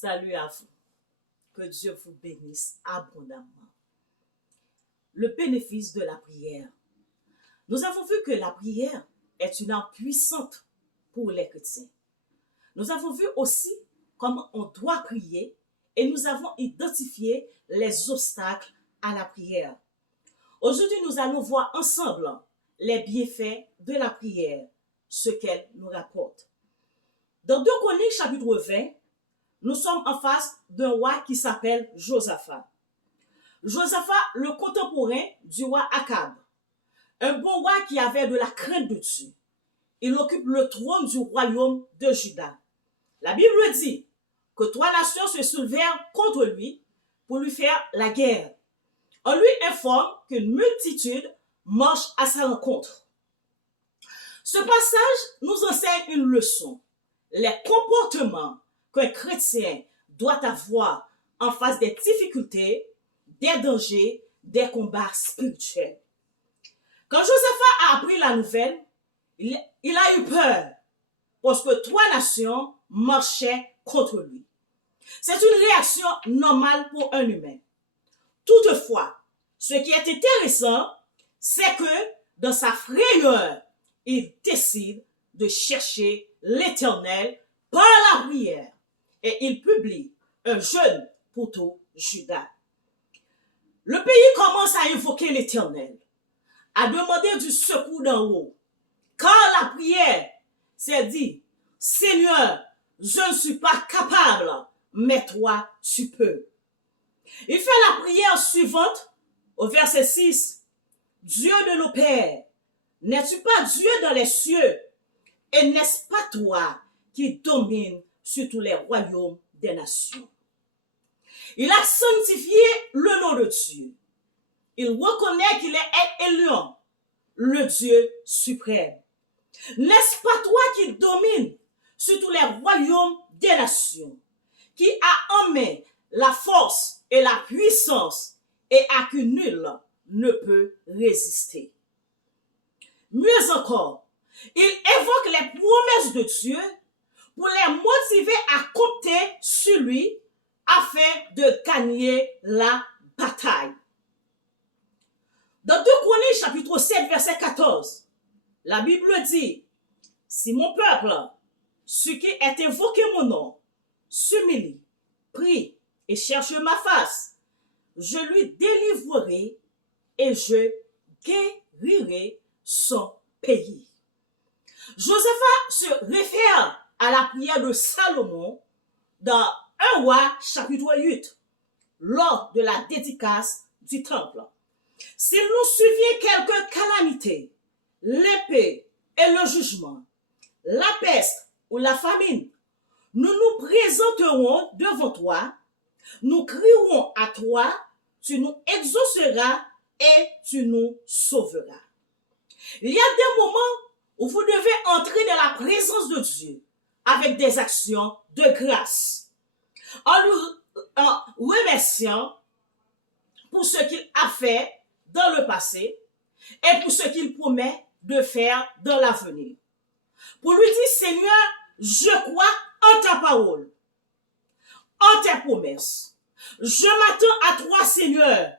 Salut à vous. Que Dieu vous bénisse abondamment. Le bénéfice de la prière. Nous avons vu que la prière est une arme puissante pour les chrétiens. Nous avons vu aussi comment on doit prier et nous avons identifié les obstacles à la prière. Aujourd'hui, nous allons voir ensemble les bienfaits de la prière, ce qu'elle nous rapporte. Dans 2 Chroniques chapitre 20, nous sommes en face d'un roi qui s'appelle Josaphat. Josaphat, le contemporain du roi Akab. Un bon roi qui avait de la crainte de Dieu. Il occupe le trône du royaume de Juda. La Bible dit que 3 nations se soulevèrent contre lui pour lui faire la guerre. On lui informe qu'une multitude marche à sa rencontre. Ce passage nous enseigne une leçon. Les comportements qu'un chrétien doit avoir en face des difficultés, des dangers, des combats spirituels. Quand Josaphat a appris la nouvelle, il a eu peur parce que 3 nations marchaient contre lui. C'est une réaction normale pour un humain. Toutefois, ce qui est intéressant, c'est que dans sa frayeur, il décide de chercher l'Éternel par la prière et il publie un jeûne pour tout Juda. Le pays commence à invoquer l'Éternel, à demander du secours d'en haut. Car la prière s'est dit, Seigneur, je ne suis pas capable, mais toi, tu peux. Il fait la prière suivante au verset 6. Dieu de nos pères, n'es-tu pas Dieu dans les cieux? Et n'est-ce pas toi qui domine sur tous les royaumes des nations? Il a sanctifié le nom de Dieu. Il reconnaît qu'il est Elion, le Dieu suprême. N'est-ce pas toi qui domines sur tous les royaumes des nations, qui a en main la force et la puissance et à qui nul ne peut résister? Mieux encore, il évoque les promesses de Dieu pour les motiver à compter sur lui afin de gagner la bataille. Dans 2 Chroniques chapitre 7 verset 14, la Bible dit, si mon peuple, ce qui est invoqué mon nom, s'humilie, prie et cherche ma face, je lui délivrerai et je guérirai son pays. Josaphat se réfère à la prière de Salomon dans 1 Roi chapitre 8, lors de la dédicace du temple. S'il nous survient quelque calamité, l'épée et le jugement, la peste ou la famine, nous nous présenterons devant toi, nous crierons à toi, tu nous exauceras et tu nous sauveras. Il y a des moments où vous devez entrer dans la présence de Dieu avec des actions de grâce, en remerciant pour ce qu'il a fait dans le passé et pour ce qu'il promet de faire dans l'avenir. Pour lui dire, Seigneur, je crois en ta parole, en tes promesses. Je m'attends à toi, Seigneur.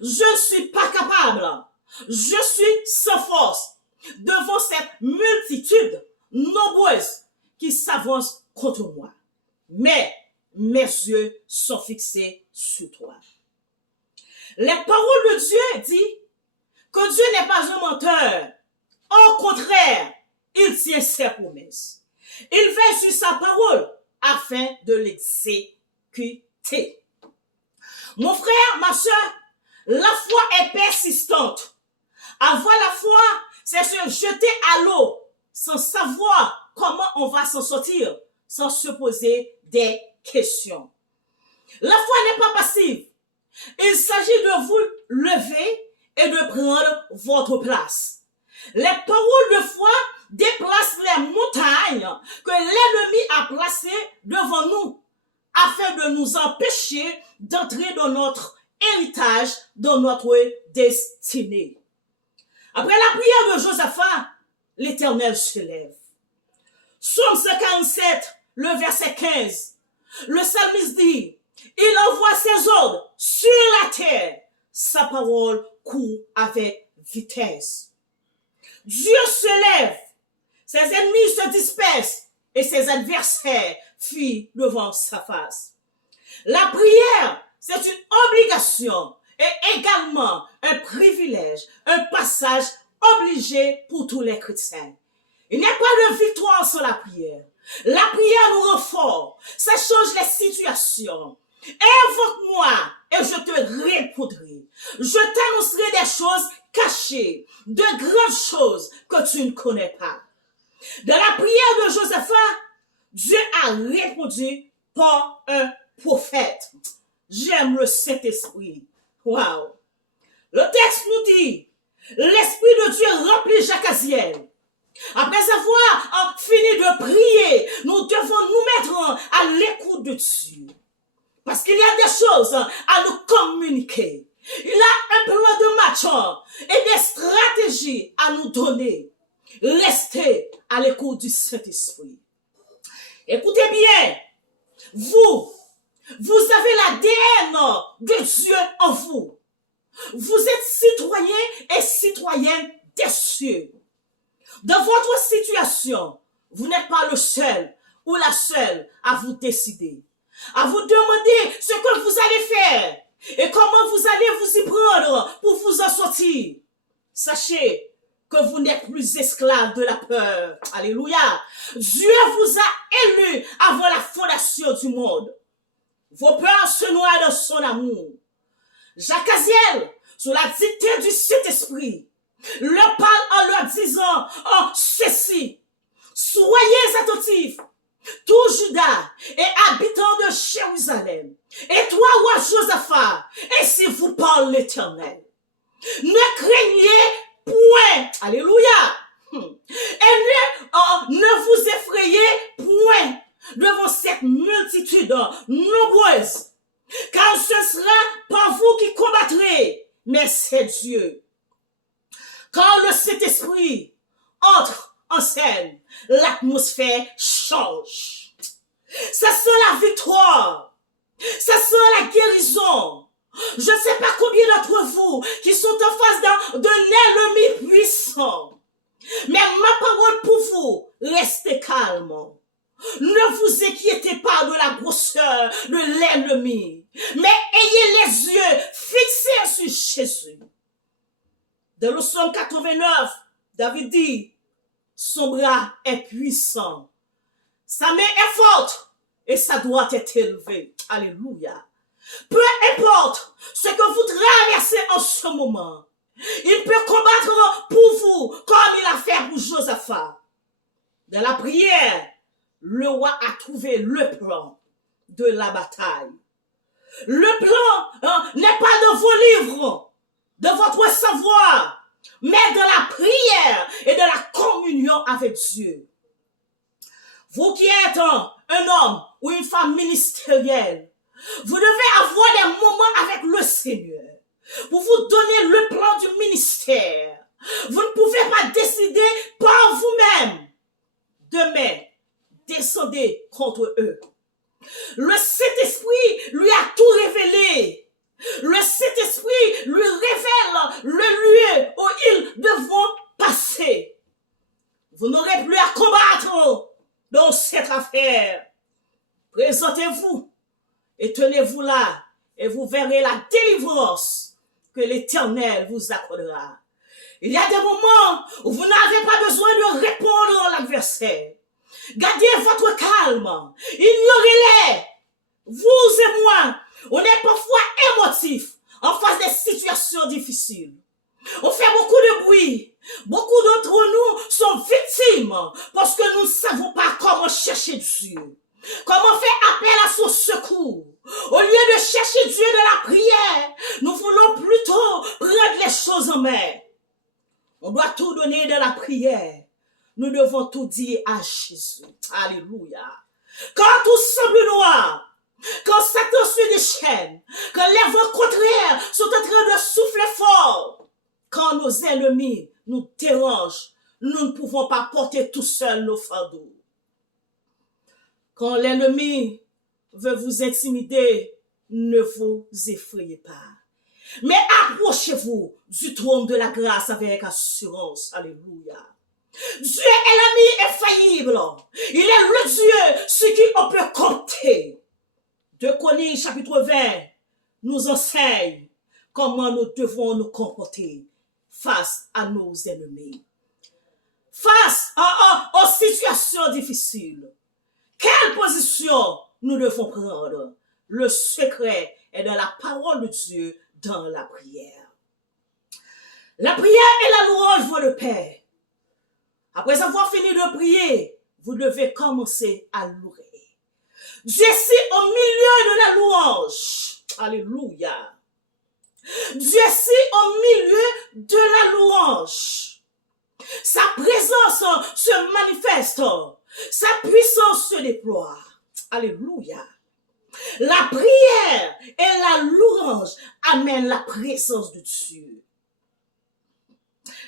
Je ne suis pas capable. Je suis sans force devant cette multitude nombreuse qui s'avance contre moi. Mais mes yeux sont fixés sur toi. Les paroles de Dieu disent que Dieu n'est pas un menteur. Au contraire, il tient ses promesses. Il veille sur sa parole afin de l'exécuter. Mon frère, ma soeur, la foi est persistante. Avoir la foi, c'est se jeter à l'eau sans savoir comment on va s'en sortir, sans se poser des questions. La foi n'est pas passive. Il s'agit de vous lever et de prendre votre place. Les paroles de foi déplacent les montagnes que l'ennemi a placées devant nous afin de nous empêcher d'entrer dans notre héritage, dans notre destinée. Après la prière de Josaphat, l'Éternel se lève. Psaume 57, le verset 15. Le psalmiste dit, il envoie ses ordres sur la terre. Sa parole court avec vitesse. Dieu se lève, ses ennemis se dispersent et ses adversaires fuient devant sa face. La prière, c'est une obligation et également un privilège, un passage obligé pour tous les chrétiens. Il n'y a pas de victoire sans la prière. La prière nous rend forts, ça change les situations. Invoque-moi et je te répondrai. Je t'annoncerai des choses cachées, de grandes choses que tu ne connais pas. Dans la prière de Josaphat, Dieu a répondu par un prophète. J'aime le Saint-Esprit. Wow. Le texte nous dit, l'Esprit de Dieu remplit Jacaziel. Après avoir fini de prier, nous devons nous mettre à l'écoute de Dieu. Parce qu'il y a des choses à nous communiquer. Il a un plan de match et des stratégies à nous donner. Restez à l'écoute du Saint-Esprit. Écoutez bien, vous avez l'ADN de Dieu en vous. Vous êtes citoyens et citoyennes des cieux. Dans votre situation, vous n'êtes pas le seul ou la seule à vous décider, à vous demander ce que vous allez faire et comment vous allez vous y prendre pour vous en sortir. Sachez que vous n'êtes plus esclave de la peur. Alléluia. Dieu vous a élus avant la fondation du monde. Vos peurs se noient dans son amour. Jacaziel, sous la dictée du Saint-Esprit, leur parle en leur disant, oh, ceci, soyez attentifs, tout Juda et habitants de Jérusalem, et toi, roi Josaphat, ainsi vous parle l'Éternel. Ne craignez point, alléluia, et ne vous effrayez point devant cette multitude nombreuse, car ce sera pas vous qui combattrez, mais c'est Dieu. Quand le Saint-Esprit entre en scène, l'atmosphère change. Ça sent la victoire. Ça sent la guérison. Je ne sais pas combien d'entre vous qui sont en face d'un ennemi puissant. Mais ma parole pour vous, restez calme. Ne vous inquiétez pas de la grosseur de l'ennemi, mais ayez les yeux fixés sur Jésus. Dans le psaume 89, David dit, son bras est puissant, sa main est forte et sa droite est élevée. Alléluia. Peu importe ce que vous traversez en ce moment, il peut combattre pour vous comme il a fait pour Josaphat. Dans la prière, le roi a trouvé le plan de la bataille. Le plan n'est pas dans vos livres, de votre savoir, mais de la prière et de la communion avec Dieu. Vous qui êtes un homme ou une femme ministérielle, vous devez avoir des moments avec le Seigneur pour vous donner le plan du ministère. Vous ne pouvez pas décider par vous-même. Demain, descendez contre eux. Le Saint-Esprit lui a tout révélé. Le Saint-Esprit lui révèle le lieu où ils devront passer. Vous n'aurez plus à combattre dans cette affaire. Présentez-vous et tenez-vous là et vous verrez la délivrance que l'Éternel vous accordera. Il y a des moments où vous n'avez pas besoin de répondre à l'adversaire. Gardez votre calme. Ignorez-les. Vous et moi, on est parfois émotifs en face des situations difficiles. On fait beaucoup de bruit. Beaucoup d'entre nous sont victimes parce que nous ne savons pas comment chercher Dieu. Comment faire appel à son secours. Au lieu de chercher Dieu de la prière, nous voulons plutôt prendre les choses en main. On doit tout donner de la prière. Nous devons tout dire à Jésus. Alléluia. Quand tout semble noir, quand Satan suit des chaînes, quand les vents contraires sont en train de souffler fort, quand nos ennemis nous dérangent, nous ne pouvons pas porter tout seuls nos fardeaux. Quand l'ennemi veut vous intimider, ne vous effrayez pas. Mais approchez-vous du trône de la grâce avec assurance. Alléluia. Dieu est l'ami infaillible. Il est le Dieu sur qui on peut compter. 2 Chroniques chapitre 20 nous enseigne comment nous devons nous comporter face à nos ennemis. Face aux situations difficiles. Quelle position nous devons prendre? Le secret est dans la parole de Dieu, dans la prière. La prière et la louange vont de pair. Après avoir fini de prier, vous devez commencer à louer. Dieu est au milieu de la louange. Alléluia. Dieu est au milieu de la louange. Sa présence se manifeste. Sa puissance se déploie. Alléluia. La prière et la louange amènent la présence de Dieu.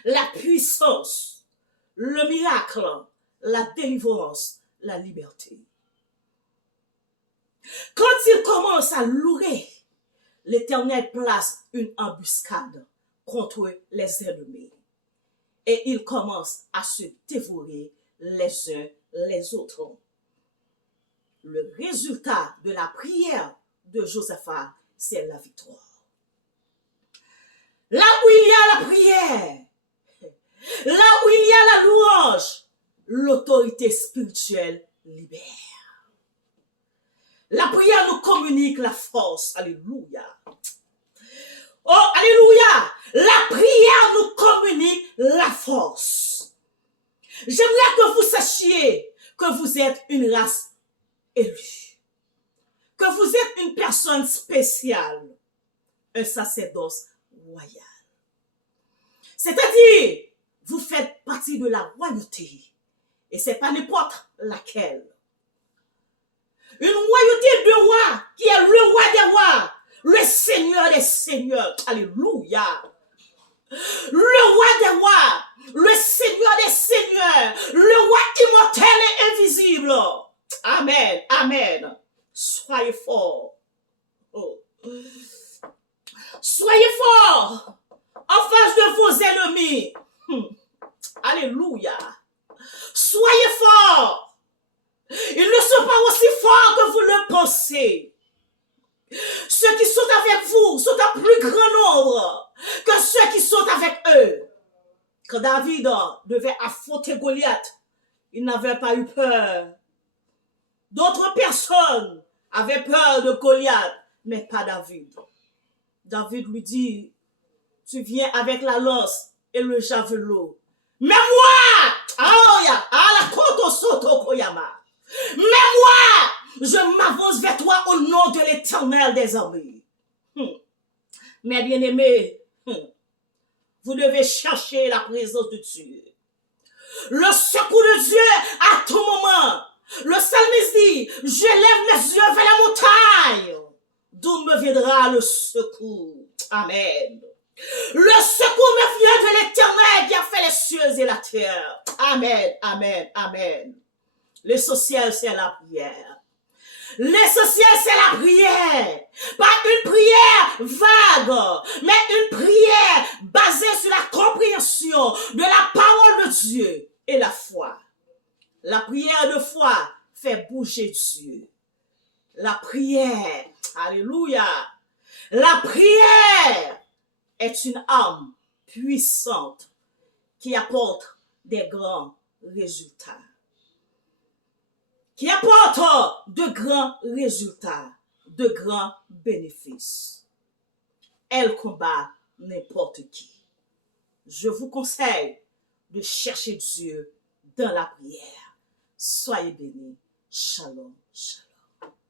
La puissance, le miracle, la délivrance, la liberté. Quand il commence à louer, l'Éternel place une embuscade contre les ennemis. Et il commence à se dévorer les uns les autres. Le résultat de la prière de Josaphat, c'est la victoire. Là où il y a la prière, là où il y a la louange, l'autorité spirituelle libère. La prière nous communique la force. Alléluia. Oh, alléluia. La prière nous communique la force. J'aimerais que vous sachiez que vous êtes une race élue. Que vous êtes une personne spéciale. Un sacerdoce royal. C'est-à-dire, vous faites partie de la royauté. Et c'est pas n'importe laquelle. Une royauté de roi qui est le roi des rois, le Seigneur des seigneurs. Alléluia. Le roi des rois, le Seigneur des seigneurs, le roi immortel et invisible. Amen, amen. Soyez forts. Oh. Soyez forts en face de vos ennemis. Alléluia. Soyez forts. Ils ne sont pas aussi forts que vous le pensez. Ceux qui sont avec vous sont en plus grand nombre que ceux qui sont avec eux. Quand David devait affronter Goliath, il n'avait pas eu peur. D'autres personnes avaient peur de Goliath, mais pas David. David lui dit, tu viens avec la lance et le javelot. Mais moi, mais moi, je m'avance vers toi au nom de l'Éternel des armées. Mes bien-aimés, vous devez chercher la présence de Dieu. Le secours de Dieu à tout moment. Le psalmiste dit, je lève mes yeux vers la montagne. D'où me viendra le secours? Amen. Le secours me vient de l'Éternel qui a fait les cieux et la terre. Amen, amen, amen. L'essentiel, c'est la prière. L'essentiel, c'est la prière. Pas une prière vague, mais une prière basée sur la compréhension de la parole de Dieu et la foi. La prière de foi fait bouger Dieu. La prière, alléluia, la prière est une arme puissante qui apporte des grands résultats. Qui apporte de grands résultats, de grands bénéfices. Elle combat n'importe qui. Je vous conseille de chercher Dieu dans la prière. Soyez bénis. Shalom, shalom.